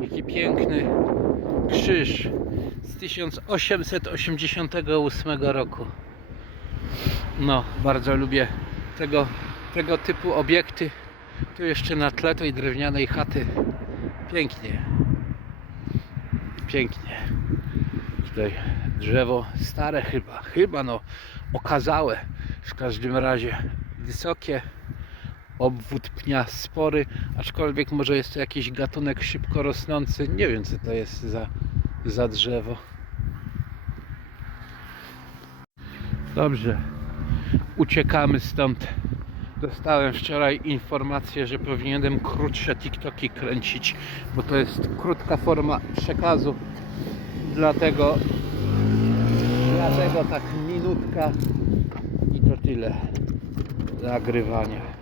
Jaki piękny krzyż z 1888 roku. No, bardzo lubię tego, tego typu obiekty. Tu jeszcze na tle tej drewnianej chaty. Pięknie. Pięknie. Tutaj drzewo stare chyba, chyba no okazałe. W każdym razie wysokie. Obwód pnia spory, aczkolwiek może jest to jakiś gatunek szybko rosnący. Nie wiem co to jest za, za drzewo. Dobrze. Uciekamy stąd. Dostałem wczoraj informację, że powinienem krótsze TikToki kręcić, bo to jest krótka forma przekazu. Dlatego dlatego tak minutka i to tyle nagrywania.